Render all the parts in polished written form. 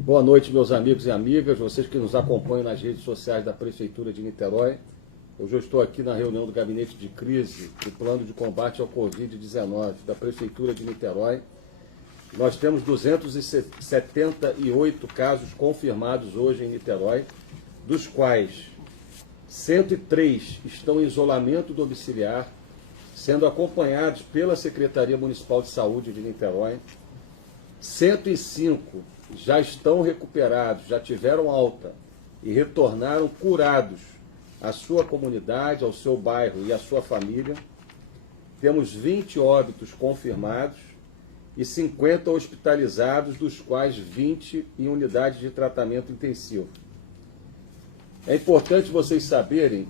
Boa noite, meus amigos e amigas, vocês que nos acompanham nas redes sociais da Prefeitura de Niterói. Hoje eu estou aqui na reunião do Gabinete de Crise do Plano de Combate ao Covid-19 da Prefeitura de Niterói. Nós temos 278 casos confirmados hoje em Niterói, dos quais 103 estão em isolamento domiciliar, sendo acompanhados pela Secretaria Municipal de Saúde de Niterói. 105 já estão recuperados, já tiveram alta e retornaram curados à sua comunidade, ao seu bairro e à sua família. Temos 20 óbitos confirmados e 50 hospitalizados, dos quais 20 em unidades de tratamento intensivo. É importante vocês saberem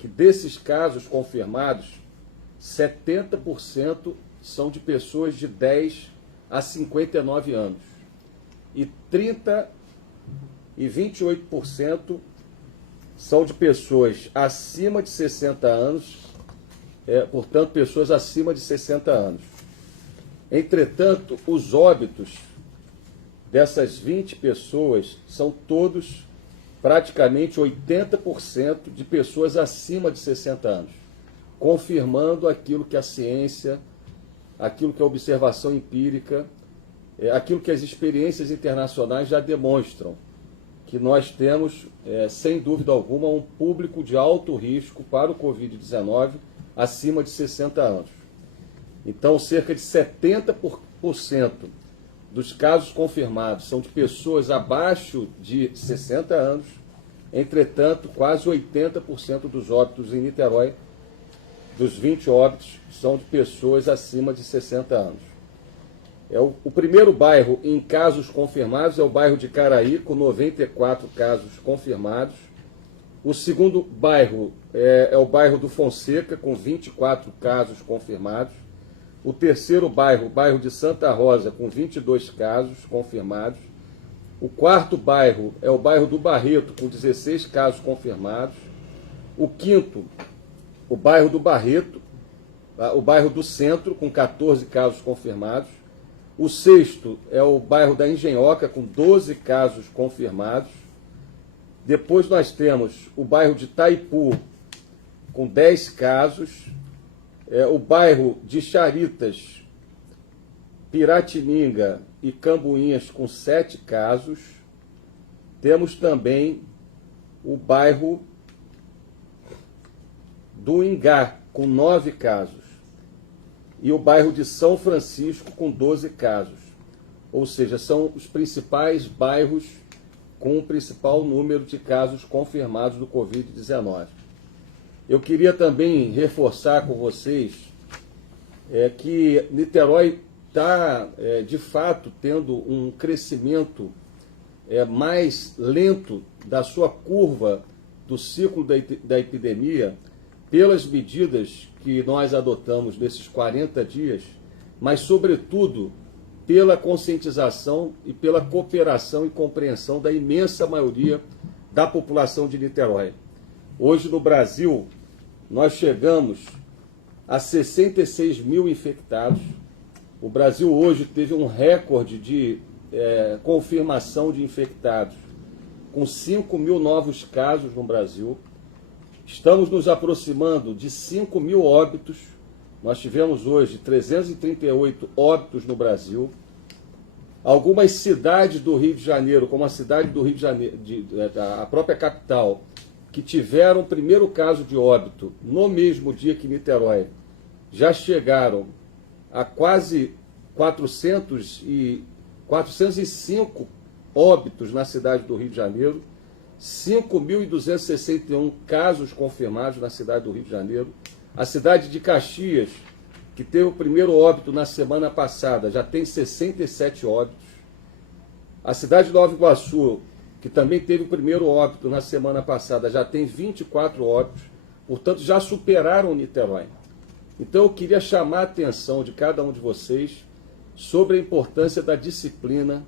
que desses casos confirmados, 70% são de pessoas de 10 a 59 anos. E 30 e 28% são de pessoas acima de 60 anos, portanto, pessoas acima de 60 anos. Entretanto, os óbitos dessas 20 pessoas são todos, praticamente 80% de pessoas acima de 60 anos, confirmando aquilo que a ciência, aquilo que a observação empírica, aquilo que as experiências internacionais já demonstram, que nós temos, sem dúvida alguma, um público de alto risco para o Covid-19 acima de 60 anos. Então, cerca de 70% dos casos confirmados são de pessoas abaixo de 60 anos, entretanto, quase 80% dos óbitos em Niterói, dos 20 óbitos, são de pessoas acima de 60 anos. O primeiro bairro em casos confirmados é o bairro de Caraí, com 94 casos confirmados. O segundo bairro é o bairro do Fonseca, com 24 casos confirmados. O terceiro bairro, o bairro de Santa Rosa, com 22 casos confirmados. O quarto bairro é o bairro do Barreto, com 16 casos confirmados. O quinto, o bairro do Barreto, o bairro do Centro, com 14 casos confirmados. O sexto é o bairro da Engenhoca, com 12 casos confirmados. Depois nós temos o bairro de Taipu, com 10 casos. O bairro de Charitas, Piratininga e Cambuinhas, com 7 casos. Temos também o bairro do Ingá, com 9 casos. E o bairro de São Francisco, com 12 casos. Ou seja, são os principais bairros com o principal número de casos confirmados do Covid-19. Eu queria também reforçar com vocês que Niterói está, de fato, tendo um crescimento mais lento da sua curva do ciclo da epidemia, pelas medidas que nós adotamos nesses 40 dias, mas, sobretudo, pela conscientização e pela cooperação e compreensão da imensa maioria da população de Niterói. Hoje, no Brasil, nós chegamos a 66 mil infectados. O Brasil hoje teve um recorde de confirmação de infectados, com 5 mil novos casos no Brasil. Estamos nos aproximando de 5 mil óbitos. Nós tivemos hoje 338 óbitos no Brasil. Algumas cidades do Rio de Janeiro, como a cidade do Rio de Janeiro, a própria capital, que tiveram o primeiro caso de óbito no mesmo dia que Niterói, já chegaram a quase 405 óbitos na cidade do Rio de Janeiro. 5.261 casos confirmados na cidade do Rio de Janeiro. A cidade de Caxias, que teve o primeiro óbito na semana passada, já tem 67 óbitos. A cidade de Nova Iguaçu, que também teve o primeiro óbito na semana passada, já tem 24 óbitos. Portanto, já superaram Niterói. Então, eu queria chamar a atenção de cada um de vocês sobre a importância da disciplina,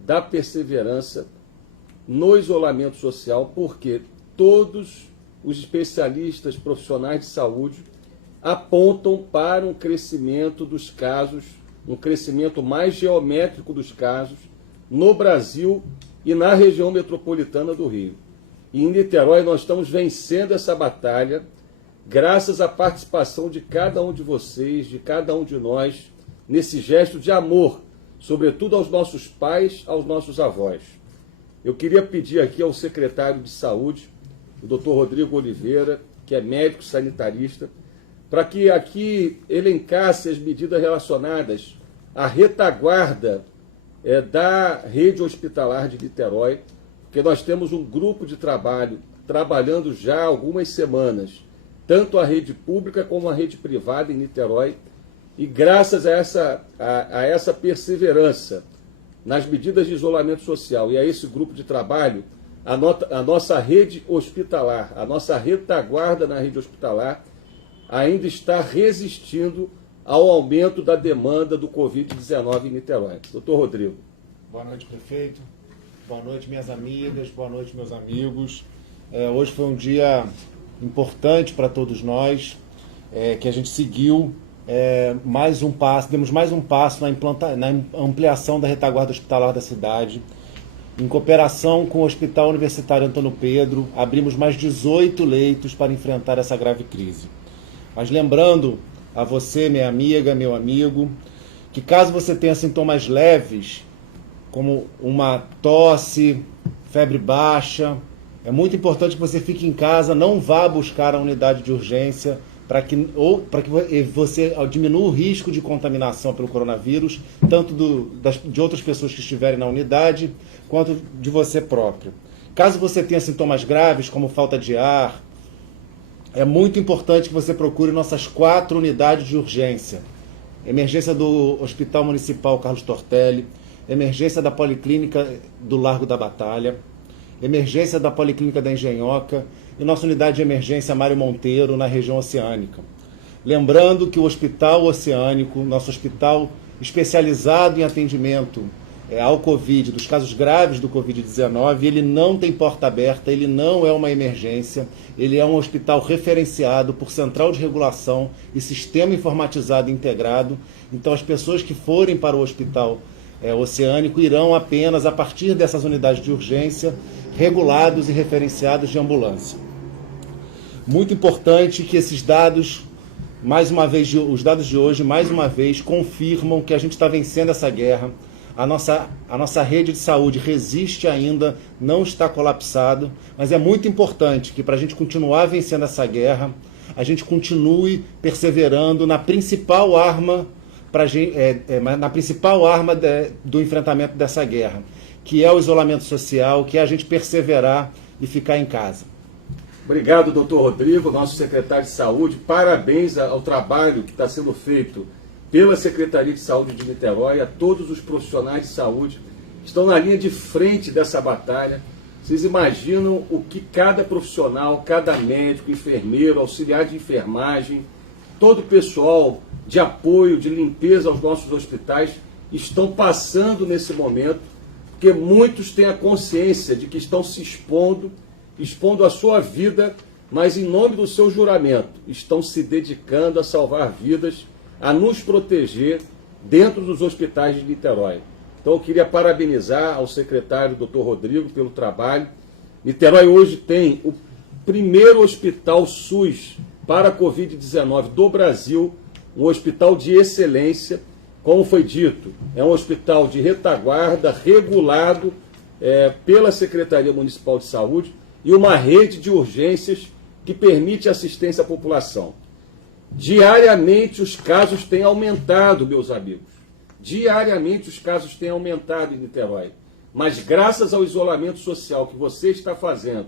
da perseverança no isolamento social, porque todos os especialistas profissionais de saúde apontam para um crescimento dos casos, um crescimento mais geométrico dos casos no Brasil e na região metropolitana do Rio. E em Niterói nós estamos vencendo essa batalha graças à participação de cada um de vocês, de cada um de nós, nesse gesto de amor, sobretudo aos nossos pais, aos nossos avós. Eu queria pedir aqui ao secretário de Saúde, o Dr. Rodrigo Oliveira, que é médico sanitarista, para que aqui elencasse as medidas relacionadas à retaguarda da rede hospitalar de Niterói, porque nós temos um grupo de trabalho trabalhando já há algumas semanas, tanto a rede pública como a rede privada em Niterói, e graças a essa perseverança nas medidas de isolamento social e a esse grupo de trabalho, a nossa rede hospitalar, a nossa retaguarda na rede hospitalar ainda está resistindo ao aumento da demanda do Covid-19 em Niterói. Doutor Rodrigo. Boa noite, prefeito. Boa noite, minhas amigas. Boa noite, meus amigos. Hoje foi um dia importante para todos nós, que a gente seguiu mais um passo, demos mais um passo na ampliação da retaguarda hospitalar da cidade. Em cooperação com o Hospital Universitário Antônio Pedro, abrimos mais 18 leitos para enfrentar essa grave crise. Mas lembrando a você, minha amiga, meu amigo, que caso você tenha sintomas leves, como uma tosse, febre baixa, é muito importante que você fique em casa, não vá buscar a unidade de urgência, para que você diminua o risco de contaminação pelo coronavírus, tanto de outras pessoas que estiverem na unidade, quanto de você próprio. Caso você tenha sintomas graves, como falta de ar, é muito importante que você procure nossas 4 unidades de urgência. Emergência do Hospital Municipal Carlos Tortelli, emergência da Policlínica do Largo da Batalha, emergência da Policlínica da Engenhoca e nossa unidade de emergência Mário Monteiro, na região oceânica. Lembrando que o Hospital Oceânico, nosso hospital especializado em atendimento ao Covid, dos casos graves do Covid-19, ele não tem porta aberta, ele não é uma emergência, ele é um hospital referenciado por central de regulação e sistema informatizado integrado. Então as pessoas que forem para o Hospital Oceânico irão apenas, a partir dessas unidades de urgência, regulados e referenciados de ambulância. Muito importante que esses dados, mais uma vez, os dados de hoje, mais uma vez, confirmam que a gente está vencendo essa guerra. A nossa rede de saúde resiste ainda, não está colapsado, mas é muito importante que, para a gente continuar vencendo essa guerra, a gente continue perseverando na principal arma, do enfrentamento dessa guerra, que é o isolamento social, que é a gente perseverar e ficar em casa. Obrigado, doutor Rodrigo, nosso secretário de Saúde. Parabéns ao trabalho que está sendo feito pela Secretaria de Saúde de Niterói, a todos os profissionais de saúde que estão na linha de frente dessa batalha. Vocês imaginam o que cada profissional, cada médico, enfermeiro, auxiliar de enfermagem, todo o pessoal de apoio, de limpeza aos nossos hospitais estão passando nesse momento, porque muitos têm a consciência de que estão se expondo a sua vida, mas em nome do seu juramento, estão se dedicando a salvar vidas, a nos proteger dentro dos hospitais de Niterói. Então eu queria parabenizar ao secretário Dr. Rodrigo pelo trabalho. Niterói hoje tem o primeiro hospital SUS para a Covid-19 do Brasil, um hospital de excelência, como foi dito, é um hospital de retaguarda, regulado pela Secretaria Municipal de Saúde e uma rede de urgências que permite assistência à população. Diariamente os casos têm aumentado, meus amigos. Diariamente os casos têm aumentado em Niterói. Mas graças ao isolamento social que você está fazendo,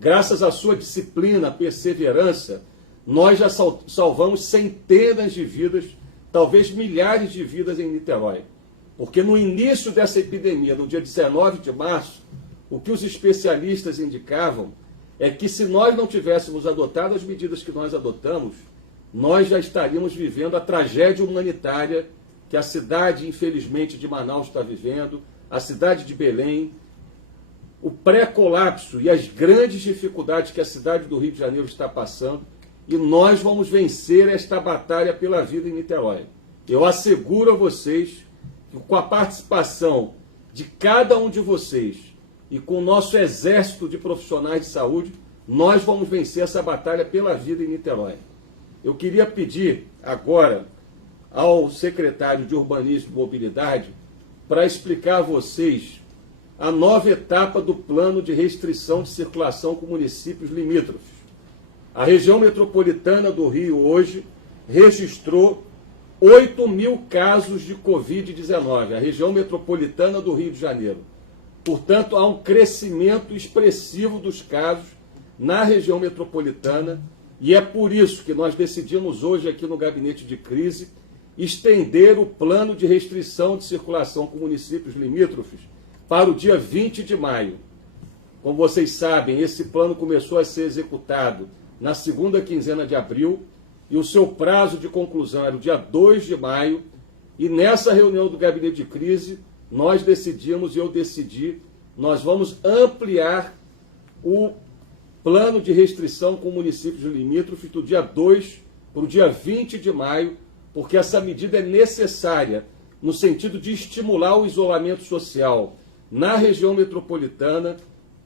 graças à sua disciplina, perseverança, nós já salvamos centenas de vidas, talvez milhares de vidas em Niterói. Porque no início dessa epidemia, no dia 19 de março, o que os especialistas indicavam é que se nós não tivéssemos adotado as medidas que nós adotamos, nós já estaríamos vivendo a tragédia humanitária que a cidade, infelizmente, de Manaus está vivendo, a cidade de Belém, o pré-colapso e as grandes dificuldades que a cidade do Rio de Janeiro está passando, e nós vamos vencer esta batalha pela vida em Niterói. Eu asseguro a vocês que com a participação de cada um de vocês e com o nosso exército de profissionais de saúde, nós vamos vencer essa batalha pela vida em Niterói. Eu queria pedir agora ao secretário de Urbanismo e Mobilidade para explicar a vocês a nova etapa do plano de restrição de circulação com municípios limítrofes. A região metropolitana do Rio hoje registrou 8.000 casos de Covid-19, a região metropolitana do Rio de Janeiro. Portanto, há um crescimento expressivo dos casos na região metropolitana e é por isso que nós decidimos hoje aqui no Gabinete de Crise estender o plano de restrição de circulação com municípios limítrofes para o dia 20 de maio. Como vocês sabem, esse plano começou a ser executado na segunda quinzena de abril e o seu prazo de conclusão era o dia 2 de maio. E nessa reunião do Gabinete de Crise, nós decidimos, e eu decidi, nós vamos ampliar o plano de restrição com municípios limítrofes do dia 2 para o dia 20 de maio, porque essa medida é necessária no sentido de estimular o isolamento social na região metropolitana,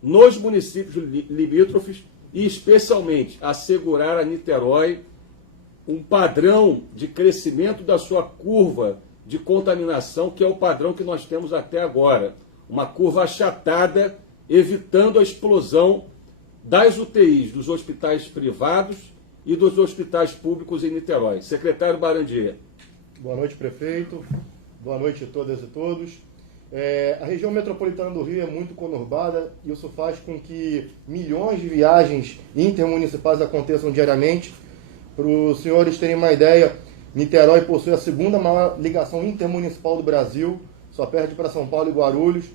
nos municípios limítrofes e, especialmente, assegurar a Niterói um padrão de crescimento da sua curva de contaminação, que é o padrão que nós temos até agora. Uma curva achatada, evitando a explosão das UTIs, dos hospitais privados e dos hospitais públicos em Niterói. Secretário Barandier. Boa noite, prefeito. Boa noite a todas e todos. A região metropolitana do Rio é muito conurbada e isso faz com que milhões de viagens intermunicipais aconteçam diariamente. Para os senhores terem uma ideia, Niterói possui a segunda maior ligação intermunicipal do Brasil, só perde para São Paulo e Guarulhos.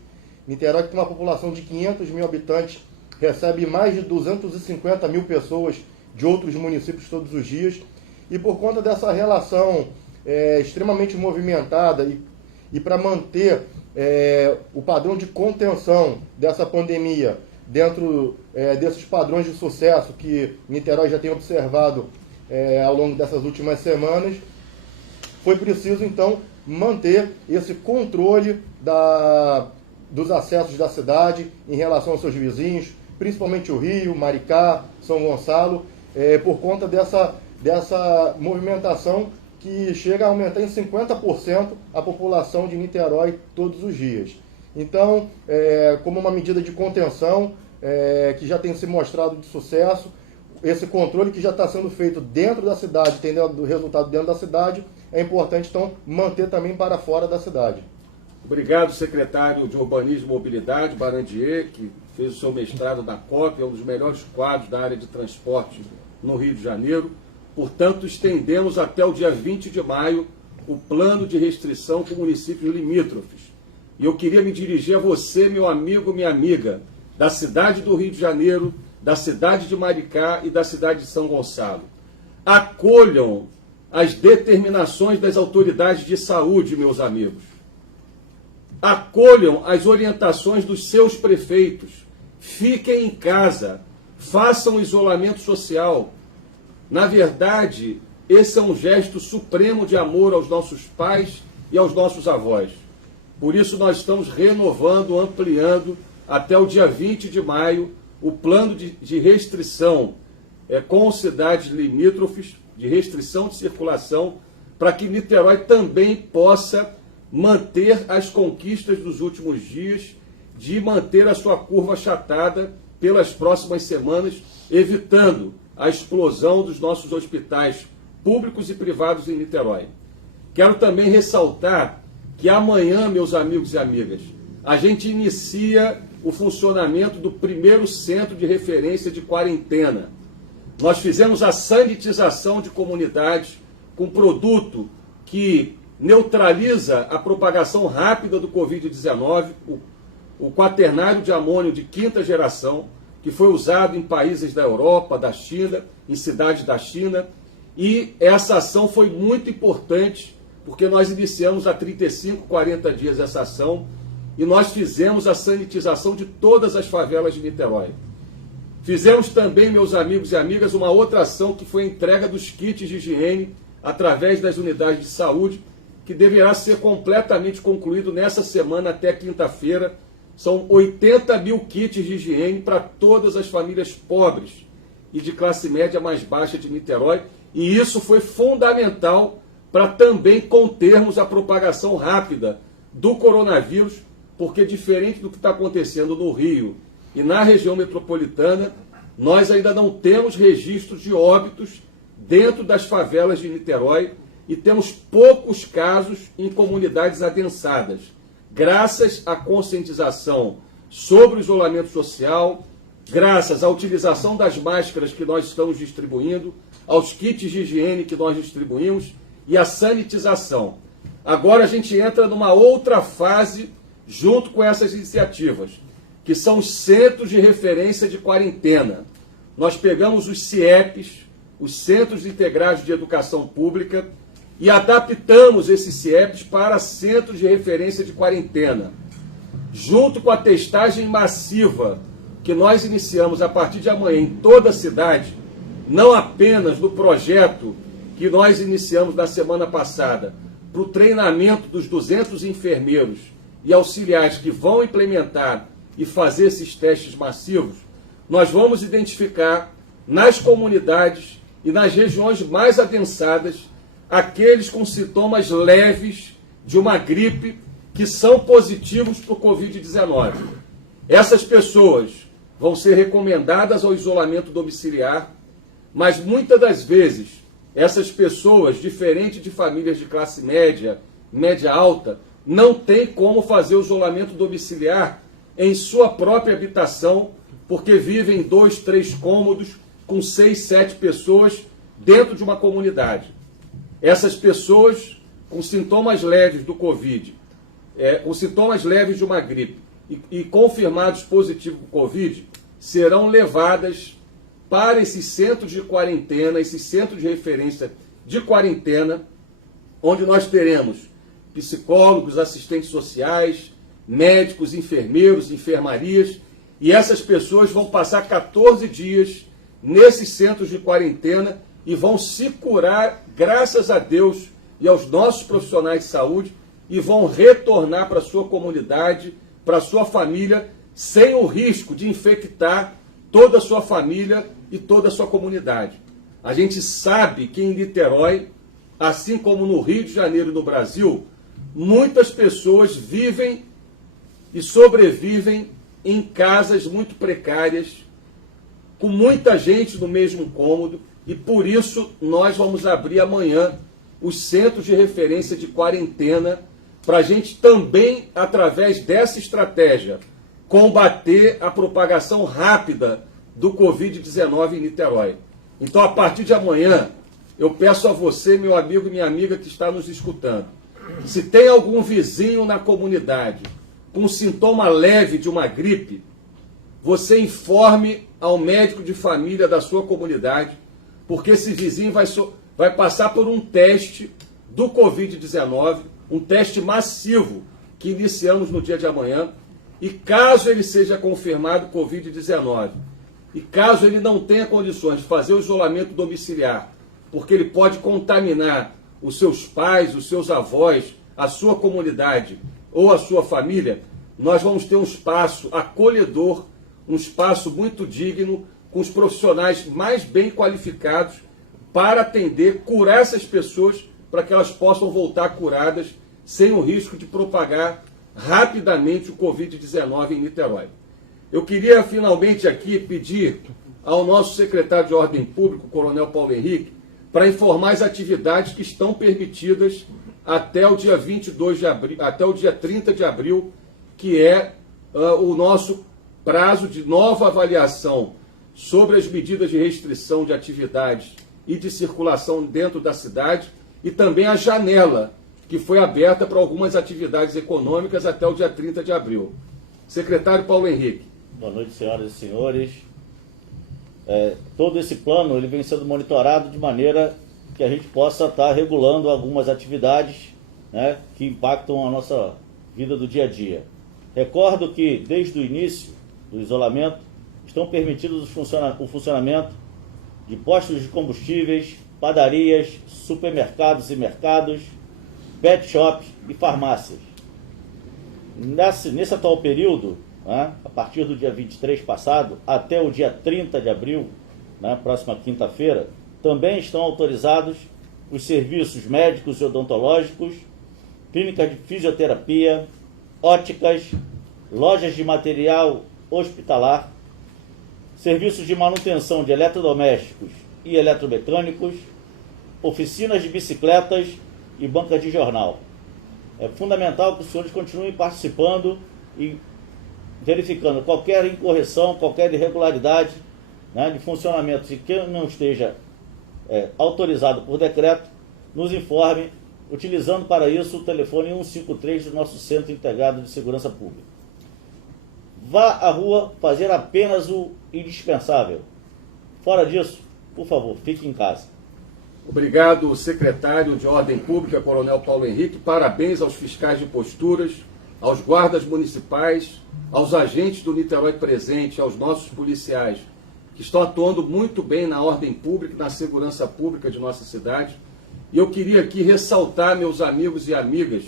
Niterói, que tem uma população de 500 mil habitantes, recebe mais de 250 mil pessoas de outros municípios todos os dias. E por conta dessa relação extremamente movimentada e para manter o padrão de contenção dessa pandemia dentro desses padrões de sucesso que Niterói já tem observado ao longo dessas últimas semanas, foi preciso então manter esse controle dos acessos da cidade em relação aos seus vizinhos, principalmente o Rio, Maricá, São Gonçalo, por conta dessa movimentação que chega a aumentar em 50% a população de Niterói todos os dias. Então, como uma medida de contenção que já tem se mostrado de sucesso, esse controle que já está sendo feito dentro da cidade, tendo resultado dentro da cidade, é importante então manter também para fora da cidade. Obrigado, secretário de Urbanismo e Mobilidade, Barandier, que fez o seu mestrado na COP, é um dos melhores quadros da área de transporte no Rio de Janeiro. Portanto, estendemos até o dia 20 de maio o plano de restrição com municípios limítrofes. E eu queria me dirigir a você, meu amigo, minha amiga, da cidade do Rio de Janeiro, da cidade de Maricá e da cidade de São Gonçalo. Acolham as determinações das autoridades de saúde, meus amigos. Acolham as orientações dos seus prefeitos. Fiquem em casa. Façam isolamento social. Na verdade, esse é um gesto supremo de amor aos nossos pais e aos nossos avós. Por isso, nós estamos renovando, ampliando até o dia 20 de maio o plano de restrição com cidades limítrofes, de restrição de circulação, para que Niterói também possa manter as conquistas dos últimos dias, de manter a sua curva achatada pelas próximas semanas, evitando a explosão dos nossos hospitais públicos e privados em Niterói. Quero também ressaltar que amanhã, meus amigos e amigas, a gente inicia o funcionamento do primeiro centro de referência de quarentena. Nós fizemos a sanitização de comunidades com produto que neutraliza a propagação rápida do Covid-19, o quaternário de amônio de quinta geração, que foi usado em países da Europa, da China, em cidades da China, e essa ação foi muito importante, porque nós iniciamos há 35, 40 dias essa ação, e nós fizemos a sanitização de todas as favelas de Niterói. Fizemos também, meus amigos e amigas, uma outra ação que foi a entrega dos kits de higiene através das unidades de saúde, que deverá ser completamente concluído nessa semana até quinta-feira. São 80 mil kits de higiene para todas as famílias pobres e de classe média mais baixa de Niterói. E isso foi fundamental para também contermos a propagação rápida do coronavírus, porque diferente do que está acontecendo no Rio e na região metropolitana, nós ainda não temos registros de óbitos dentro das favelas de Niterói e temos poucos casos em comunidades adensadas, graças à conscientização sobre o isolamento social, graças à utilização das máscaras que nós estamos distribuindo, aos kits de higiene que nós distribuímos e à sanitização. Agora a gente entra numa outra fase junto com essas iniciativas, que são os centros de referência de quarentena. Nós pegamos os CIEPs, os Centros Integrados de Educação Pública, e adaptamos esses CIEPs para centros de referência de quarentena. Junto com a testagem massiva que nós iniciamos a partir de amanhã em toda a cidade, não apenas no projeto que nós iniciamos na semana passada, para o treinamento dos 200 enfermeiros e auxiliares que vão implementar e fazer esses testes massivos, nós vamos identificar nas comunidades e nas regiões mais adensadas aqueles com sintomas leves de uma gripe que são positivos para o Covid-19. Essas pessoas vão ser recomendadas ao isolamento domiciliar, mas muitas das vezes essas pessoas, diferente de famílias de classe média, média alta, não têm como fazer o isolamento domiciliar em sua própria habitação, porque vivem em 2, 3 cômodos com 6, 7 pessoas dentro de uma comunidade. Essas pessoas com sintomas leves do Covid, com sintomas leves de uma gripe e confirmados positivos com Covid, serão levadas para esses centros de quarentena, esses centros de referência de quarentena, onde nós teremos psicólogos, assistentes sociais, médicos, enfermeiros, enfermarias, e essas pessoas vão passar 14 dias nesses centros de quarentena e vão se curar, graças a Deus e aos nossos profissionais de saúde, e vão retornar para a sua comunidade, para a sua família, sem o risco de infectar toda a sua família e toda a sua comunidade. A gente sabe que em Niterói, assim como no Rio de Janeiro e no Brasil, muitas pessoas vivem e sobrevivem em casas muito precárias, com muita gente no mesmo cômodo, e por isso nós vamos abrir amanhã os centros de referência de quarentena, para a gente também, através dessa estratégia, combater a propagação rápida do Covid-19 em Niterói. Então, a partir de amanhã, eu peço a você, meu amigo e minha amiga que está nos escutando, se tem algum vizinho na comunidade com sintoma leve de uma gripe, você informe ao médico de família da sua comunidade, porque esse vizinho vai passar por um teste do Covid-19, um teste massivo que iniciamos no dia de amanhã, e caso ele seja confirmado Covid-19, e caso ele não tenha condições de fazer o isolamento domiciliar, porque ele pode contaminar os seus pais, os seus avós, a sua comunidade ou a sua família, nós vamos ter um espaço acolhedor, um espaço muito digno, com os profissionais mais bem qualificados para atender, curar essas pessoas, para que elas possam voltar curadas, sem o risco de propagar rapidamente o Covid-19 em Niterói. Eu queria finalmente aqui pedir ao nosso secretário de Ordem Pública, o Coronel Paulo Henrique, para informar as atividades que estão permitidas até o dia 22 de abril, até o dia 30 de abril, que é o nosso prazo de nova avaliação sobre as medidas de restrição de atividades e de circulação dentro da cidade, e também a janela que foi aberta para algumas atividades econômicas até o dia 30 de abril. Secretário Paulo Henrique. Boa noite, senhoras e senhores. Todo esse plano ele vem sendo monitorado de maneira que a gente possa estar regulando algumas atividades, né, que impactam a nossa vida do dia a dia. Recordo que, desde o início do isolamento, estão permitidos o funcionamento de postos de combustíveis, padarias, supermercados e mercados, pet shops e farmácias. Nesse atual período, né, a partir do dia 23 passado até o dia 30 de abril, né, próxima quinta-feira, também estão autorizados os serviços médicos e odontológicos, clínicas de fisioterapia, óticas, lojas de material hospitalar, serviços de manutenção de eletrodomésticos e eletromecânicos, oficinas de bicicletas e banca de jornal. É fundamental que os senhores continuem participando e verificando qualquer incorreção, qualquer irregularidade, né, de funcionamento. Se quem não esteja autorizado por decreto, nos informe, utilizando para isso o telefone 153 do nosso Centro Integrado de Segurança Pública. Vá à rua fazer apenas o indispensável. Fora disso, por favor, fique em casa. Obrigado, secretário de Ordem Pública, Coronel Paulo Henrique. Parabéns aos fiscais de posturas, aos guardas municipais, aos agentes do Niterói Presente, aos nossos policiais, que estão atuando muito bem na ordem pública e na segurança pública de nossa cidade. E eu queria aqui ressaltar, meus amigos e amigas,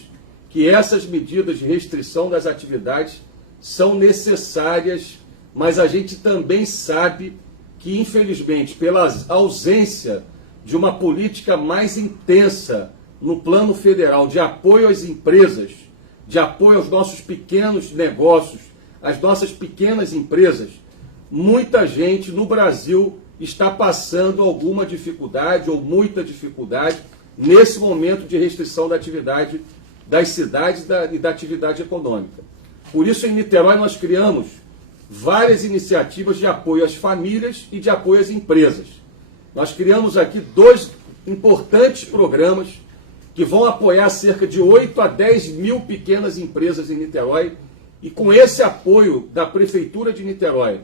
que essas medidas de restrição das atividades são necessárias, mas a gente também sabe que, infelizmente, pela ausência de uma política mais intensa no plano federal de apoio às empresas, de apoio aos nossos pequenos negócios, às nossas pequenas empresas, muita gente no Brasil está passando alguma dificuldade ou muita dificuldade nesse momento de restrição da atividade das cidades e da atividade econômica. Por isso, em Niterói, nós criamos várias iniciativas de apoio às famílias e de apoio às empresas. Nós criamos aqui 2 importantes programas que vão apoiar cerca de 8 a 10 mil pequenas empresas em Niterói, e com esse apoio da Prefeitura de Niterói,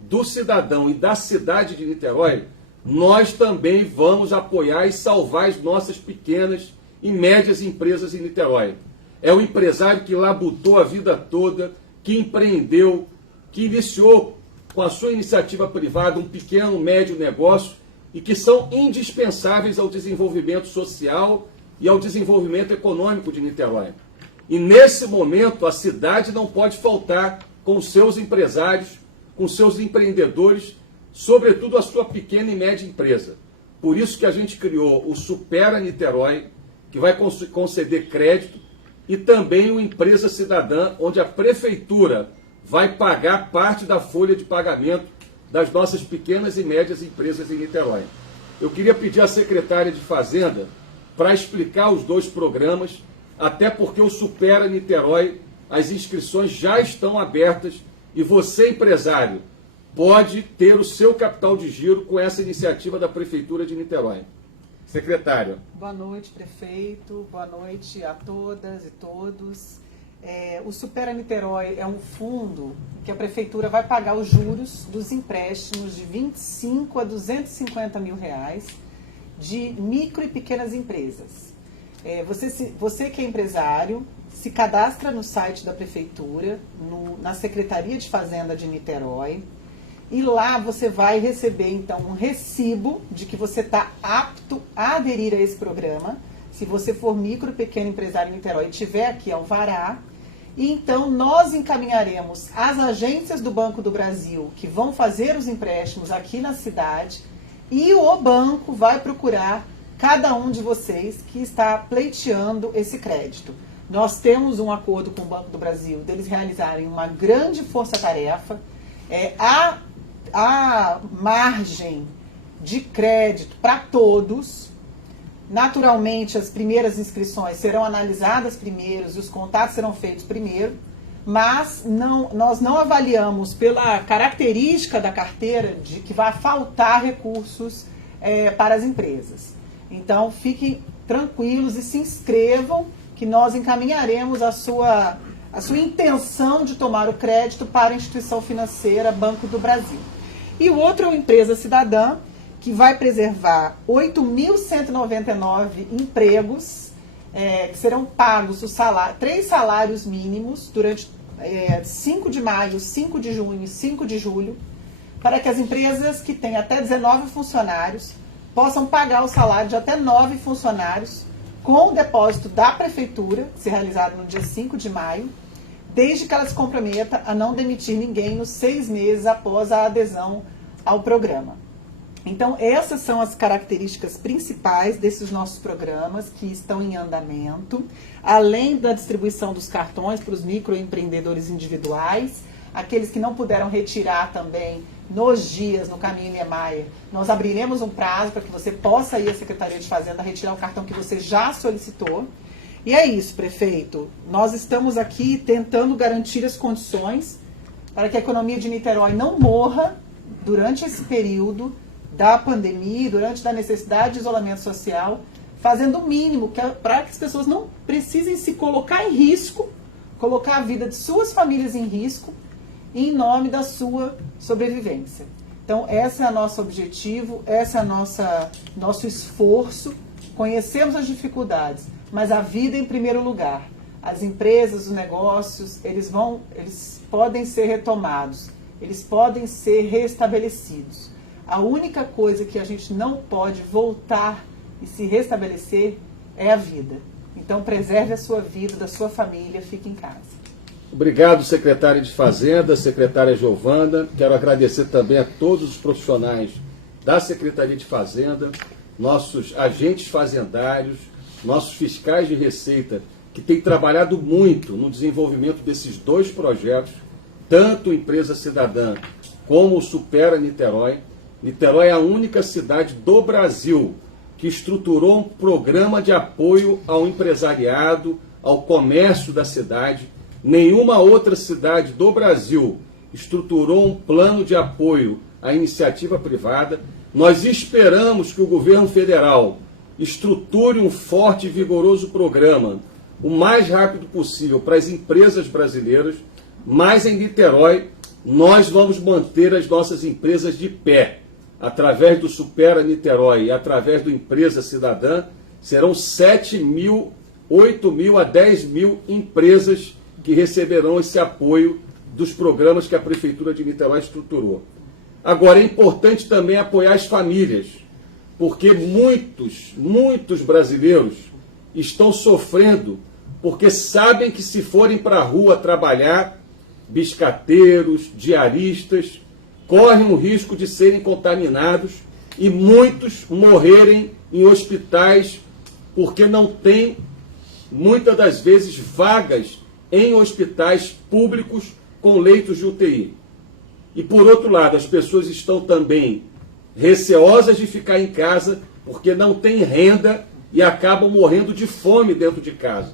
do cidadão e da cidade de Niterói, nós também vamos apoiar e salvar as nossas pequenas e médias empresas em Niterói. É o empresário que labutou a vida toda, que empreendeu, que iniciou com a sua iniciativa privada um pequeno, médio negócio e que são indispensáveis ao desenvolvimento social e ao desenvolvimento econômico de Niterói. E nesse momento a cidade não pode faltar com seus empresários, com seus empreendedores, sobretudo a sua pequena e média empresa. Por isso que a gente criou o Supera Niterói, que vai conceder crédito, e também o Empresa Cidadã, onde a Prefeitura vai pagar parte da folha de pagamento das nossas pequenas e médias empresas em Niterói. Eu queria pedir à secretária de Fazenda para explicar os 2 programas, até porque o Supera Niterói, as inscrições já estão abertas e você, empresário, pode ter o seu capital de giro com essa iniciativa da Prefeitura de Niterói. Secretário. Boa noite, prefeito. Boa noite a todas e todos. O Supera Niterói é um fundo que a Prefeitura vai pagar os juros dos empréstimos de 25 a 250 mil reais de micro e pequenas empresas. Você que é empresário, se cadastra no site da Prefeitura, na Secretaria de Fazenda de Niterói, e lá você vai receber, então, um recibo de que você está apto a aderir a esse programa. Se você for micro e pequeno empresário em Niterói e tiver aqui alvará, e então nós encaminharemos as agências do Banco do Brasil que vão fazer os empréstimos aqui na cidade, e o banco vai procurar cada um de vocês que está pleiteando esse crédito. Nós temos um acordo com o Banco do Brasil deles realizarem uma grande força-tarefa. A margem de crédito para todos. Naturalmente, as primeiras inscrições serão analisadas primeiro e os contatos serão feitos primeiro, mas nós não avaliamos pela característica da carteira de que vai faltar recursos para as empresas. Então, fiquem tranquilos e se inscrevam, que nós encaminharemos a sua intenção de tomar o crédito para a instituição financeira Banco do Brasil. E o outro é o Empresa Cidadã, que vai preservar 8.199 empregos, que serão pagos 3 salários mínimos durante 5 de maio, 5 de junho e 5 de julho, para que as empresas que têm até 19 funcionários possam pagar o salário de até 9 funcionários com o depósito da Prefeitura, que será realizado no dia 5 de maio, desde que ela se comprometa a não demitir ninguém nos 6 meses após a adesão ao programa. Então, essas são as características principais desses nossos programas que estão em andamento, além da distribuição dos cartões para os microempreendedores individuais, aqueles que não puderam retirar também nos dias, no caminho Niemeyer, nós abriremos um prazo para que você possa ir à Secretaria de Fazenda retirar o cartão que você já solicitou. E é isso, prefeito. Nós estamos aqui tentando garantir as condições para que a economia de Niterói não morra durante esse período da pandemia, durante a necessidade de isolamento social, fazendo o mínimo para que as pessoas não precisem se colocar em risco, colocar a vida de suas famílias em risco, em nome da sua sobrevivência. Então, esse é o nosso objetivo, esse é nosso esforço. Conhecemos as dificuldades, mas a vida em primeiro lugar. As empresas, os negócios, eles podem ser retomados, eles podem ser restabelecidos. A única coisa que a gente não pode voltar e se restabelecer é a vida. Então, preserve a sua vida, da sua família, fique em casa. Obrigado, secretária de Fazenda, secretária Giovana. Quero agradecer também a todos os profissionais da Secretaria de Fazenda, nossos agentes fazendários, nossos fiscais de Receita, que têm trabalhado muito no desenvolvimento desses 2 projetos, tanto Empresa Cidadã como o Supera Niterói. Niterói é a única cidade do Brasil que estruturou um programa de apoio ao empresariado, ao comércio da cidade. Nenhuma outra cidade do Brasil estruturou um plano de apoio à iniciativa privada. Nós esperamos que o governo federal estruture um forte e vigoroso programa o mais rápido possível para as empresas brasileiras, mas em Niterói nós vamos manter as nossas empresas de pé. Através do Supera Niterói e através do Empresa Cidadã, serão 7 mil, 8 mil a 10 mil empresas que receberão esse apoio dos programas que a Prefeitura de Niterói estruturou. Agora, é importante também apoiar as famílias, porque muitos brasileiros estão sofrendo porque sabem que se forem para a rua trabalhar, biscateiros, diaristas, correm o risco de serem contaminados e muitos morrerem em hospitais porque não tem, muitas das vezes, vagas em hospitais públicos com leitos de UTI. E, por outro lado, as pessoas estão também receosas de ficar em casa porque não têm renda e acabam morrendo de fome dentro de casa.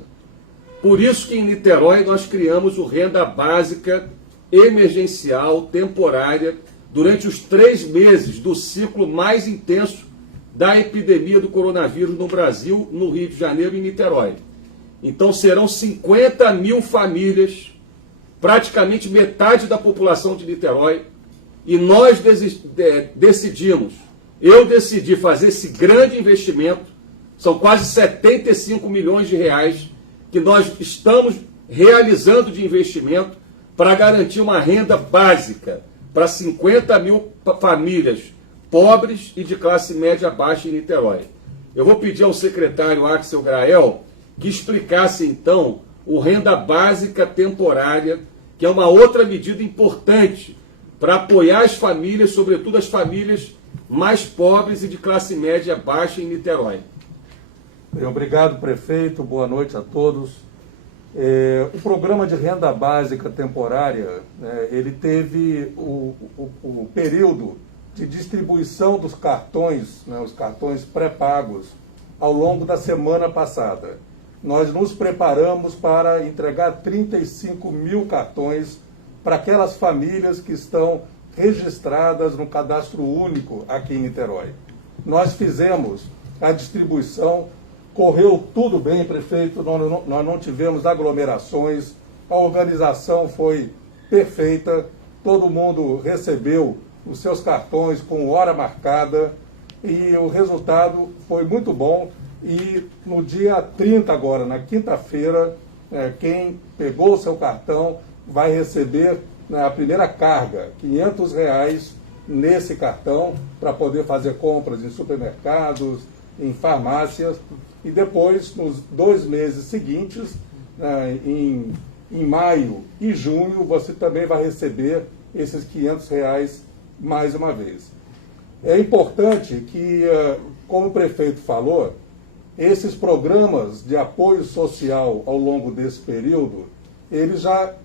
Por isso que em Niterói nós criamos o Renda Básica Emergencial Temporária durante os 3 meses do ciclo mais intenso da epidemia do coronavírus no Brasil, no Rio de Janeiro e em Niterói. Então serão 50 mil famílias, praticamente metade da população de Niterói, e nós eu decidi fazer esse grande investimento, são quase 75 milhões de reais que nós estamos realizando de investimento para garantir uma renda básica para 50 mil famílias pobres e de classe média baixa em Niterói. Eu vou pedir ao secretário Axel Grael que explicasse, então, o Renda Básica Temporária, que é uma outra medida importante para apoiar as famílias, sobretudo as famílias mais pobres e de classe média baixa em Niterói. Bem, obrigado, prefeito. Boa noite a todos. O programa de renda básica temporária, ele teve o período de distribuição dos cartões, os cartões pré-pagos, ao longo da semana passada. Nós nos preparamos para entregar 35 mil cartões para aquelas famílias que estão registradas no cadastro único aqui em Niterói. Nós fizemos a distribuição, correu tudo bem, prefeito, nós não tivemos aglomerações, a organização foi perfeita, todo mundo recebeu os seus cartões com hora marcada e o resultado foi muito bom. E no dia 30 agora, na quinta-feira, quem pegou o seu cartão vai receber a primeira carga, R$500 nesse cartão, para poder fazer compras em supermercados, em farmácias. e depois, nos 2 meses seguintes, em maio e junho, você também vai receber esses R$500 mais uma vez. É importante que, como o prefeito falou, esses programas de apoio social ao longo desse período, eles já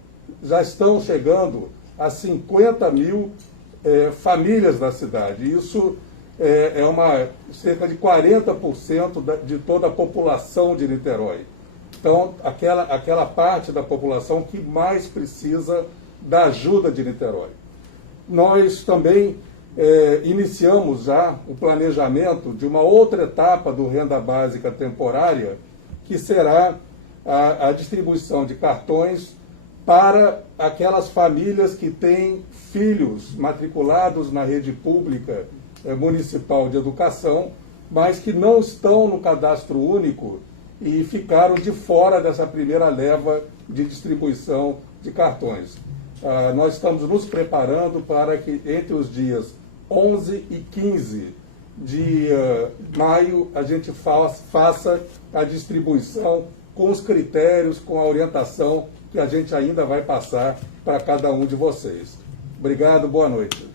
estão chegando a 50 mil famílias da cidade. Isso é cerca de 40% de toda a população de Niterói. Então, aquela parte da população que mais precisa da ajuda de Niterói. Nós também iniciamos já o planejamento de uma outra etapa do Renda Básica Temporária, que será a distribuição de cartões para aquelas famílias que têm filhos matriculados na rede pública municipal de educação, mas que não estão no cadastro único e ficaram de fora dessa primeira leva de distribuição de cartões. Nós estamos nos preparando para que entre os dias 11 e 15 de maio a gente faça a distribuição com os critérios, com a orientação que a gente ainda vai passar para cada um de vocês. Obrigado, boa noite.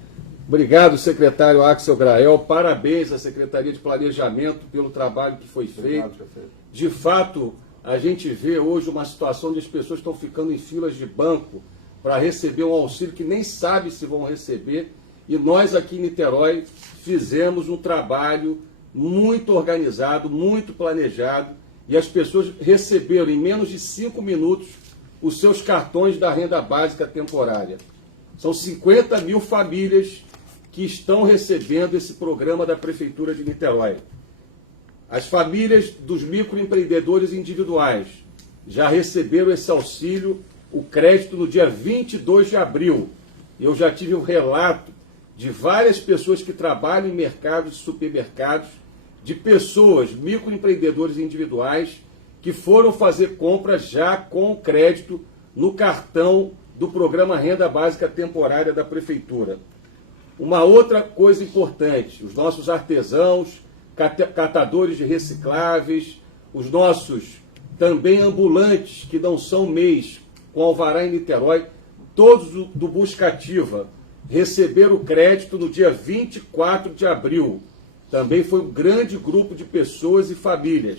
Obrigado, secretário Axel Grael. Parabéns à Secretaria de Planejamento pelo trabalho que foi feito. De fato, a gente vê hoje uma situação onde as pessoas estão ficando em filas de banco para receber um auxílio que nem sabe se vão receber. E nós aqui em Niterói fizemos um trabalho muito organizado, muito planejado, e as pessoas receberam em menos de 5 minutos os seus cartões da renda básica temporária. São 50 mil famílias que estão recebendo esse programa da Prefeitura de Niterói. As famílias dos microempreendedores individuais já receberam esse auxílio, o crédito, no dia 22 de abril. Eu já tive um relato de várias pessoas que trabalham em mercados e supermercados, de pessoas, microempreendedores individuais, que foram fazer compras já com crédito no cartão do programa Renda Básica Temporária da Prefeitura. Uma outra coisa importante, os nossos artesãos, catadores de recicláveis, os nossos também ambulantes, que não são MEIs, com alvará em Niterói, todos do Busca Ativa, receberam o crédito no dia 24 de abril. Também foi um grande grupo de pessoas e famílias.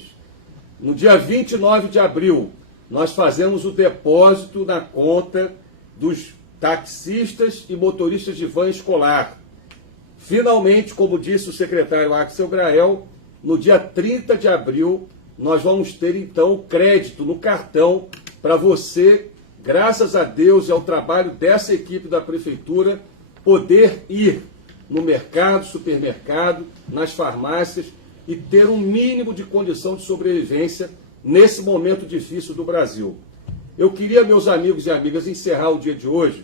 No dia 29 de abril, nós fazemos o depósito na conta dos taxistas e motoristas de van escolar. Finalmente, como disse o secretário Axel Grael, no dia 30 de abril, nós vamos ter então o crédito no cartão para você, graças a Deus e ao trabalho dessa equipe da Prefeitura, poder ir no mercado, supermercado, nas farmácias e ter um mínimo de condição de sobrevivência nesse momento difícil do Brasil. Eu queria, meus amigos e amigas, encerrar o dia de hoje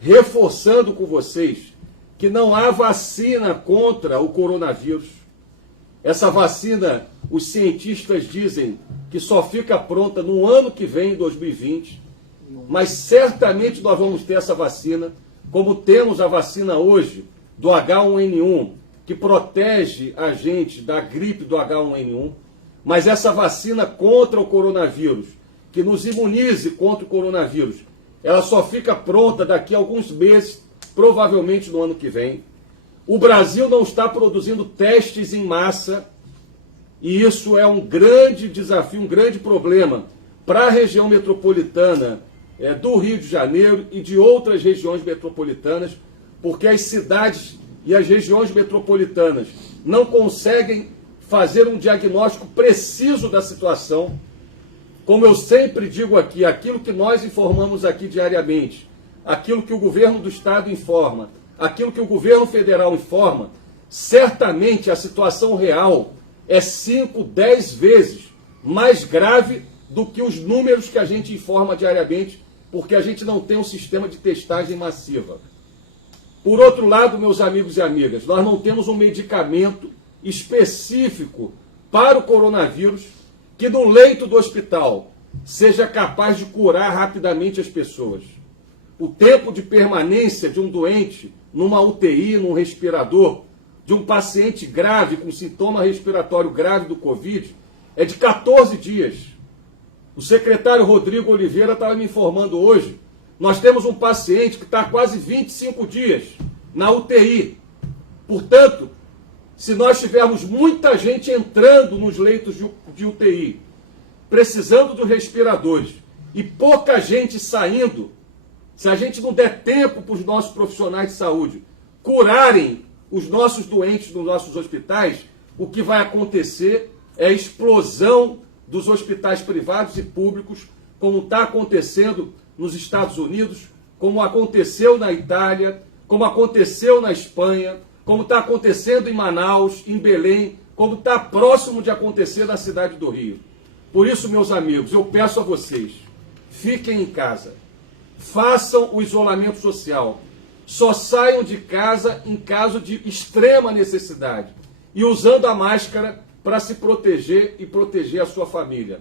reforçando com vocês que não há vacina contra o coronavírus. Essa vacina, os cientistas dizem que só fica pronta no ano que vem, 2020, mas certamente nós vamos ter essa vacina, como temos a vacina hoje do H1N1, que protege a gente da gripe do H1N1, mas essa vacina contra o coronavírus, que nos imunize contra o coronavírus, ela só fica pronta daqui a alguns meses, provavelmente no ano que vem. O Brasil não está produzindo testes em massa, e isso é um grande desafio, um grande problema para a região metropolitana do Rio de Janeiro e de outras regiões metropolitanas, porque as cidades e as regiões metropolitanas não conseguem fazer um diagnóstico preciso da situação. Como eu sempre digo aqui, aquilo que nós informamos aqui diariamente, aquilo que o governo do Estado informa, aquilo que o governo federal informa, certamente a situação real é 5, 10 vezes mais grave do que os números que a gente informa diariamente, porque a gente não tem um sistema de testagem massiva. Por outro lado, meus amigos e amigas, nós não temos um medicamento específico para o coronavírus que no leito do hospital seja capaz de curar rapidamente as pessoas. O tempo de permanência de um doente numa UTI, num respirador, de um paciente grave, com sintoma respiratório grave do Covid, é de 14 dias. O secretário Rodrigo Oliveira estava me informando hoje, nós temos um paciente que está há quase 25 dias na UTI. Portanto, se nós tivermos muita gente entrando nos leitos de UTI, precisando dos respiradores, e pouca gente saindo, se a gente não der tempo para os nossos profissionais de saúde curarem os nossos doentes nos nossos hospitais, o que vai acontecer é a explosão dos hospitais privados e públicos, como está acontecendo nos Estados Unidos, como aconteceu na Itália, como aconteceu na Espanha, como está acontecendo em Manaus, em Belém, como está próximo de acontecer na cidade do Rio. Por isso, meus amigos, eu peço a vocês, fiquem em casa, façam o isolamento social, só saiam de casa em caso de extrema necessidade e usando a máscara para se proteger e proteger a sua família.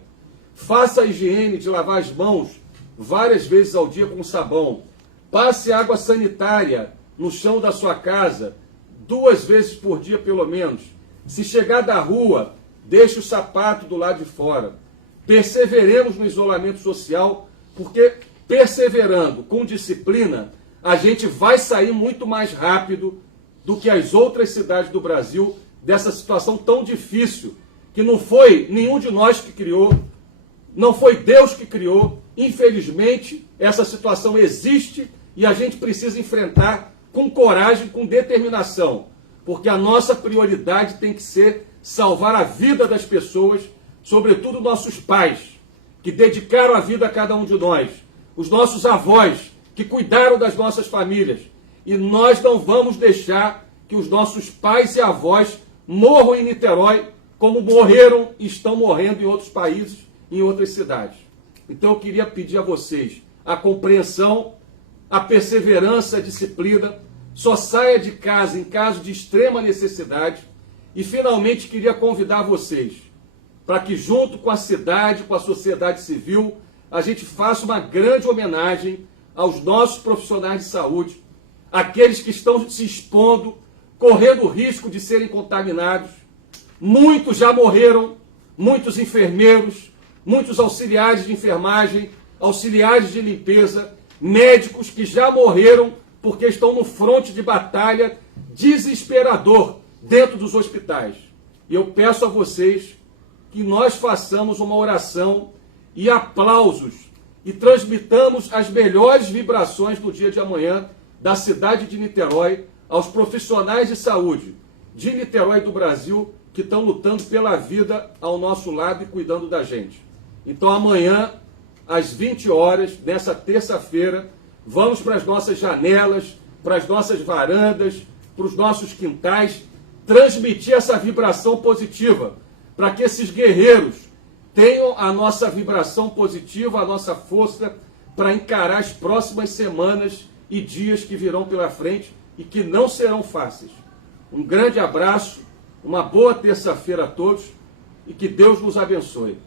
Faça a higiene de lavar as mãos várias vezes ao dia com sabão. Passe água sanitária no chão da sua casa 2 vezes por dia pelo menos. Se chegar da rua, deixe o sapato do lado de fora. Perseveremos no isolamento social, porque perseverando com disciplina, a gente vai sair muito mais rápido do que as outras cidades do Brasil dessa situação tão difícil, que não foi nenhum de nós que criou, não foi Deus que criou. Infelizmente, essa situação existe e a gente precisa enfrentar com coragem, com determinação, porque a nossa prioridade tem que ser salvar a vida das pessoas, sobretudo nossos pais, que dedicaram a vida a cada um de nós, os nossos avós, que cuidaram das nossas famílias, e nós não vamos deixar que os nossos pais e avós morram em Niterói, como morreram e estão morrendo em outros países, em outras cidades. Então eu queria pedir a vocês a compreensão, a perseverança, a disciplina, só saia de casa em caso de extrema necessidade, e finalmente queria convidar vocês para que junto com a cidade, com a sociedade civil, a gente faça uma grande homenagem aos nossos profissionais de saúde, aqueles que estão se expondo, correndo o risco de serem contaminados. Muitos já morreram, muitos enfermeiros, muitos auxiliares de enfermagem, auxiliares de limpeza, médicos que já morreram porque estão no fronte de batalha desesperador dentro dos hospitais. E eu peço a vocês que nós façamos uma oração e aplausos e transmitamos as melhores vibrações no dia de amanhã da cidade de Niterói aos profissionais de saúde de Niterói e do Brasil que estão lutando pela vida ao nosso lado e cuidando da gente. Então amanhã, às 20 horas, nessa terça-feira, vamos para as nossas janelas, para as nossas varandas, para os nossos quintais, transmitir essa vibração positiva, para que esses guerreiros tenham a nossa vibração positiva, a nossa força para encarar as próximas semanas e dias que virão pela frente e que não serão fáceis. Um grande abraço, uma boa terça-feira a todos e que Deus nos abençoe.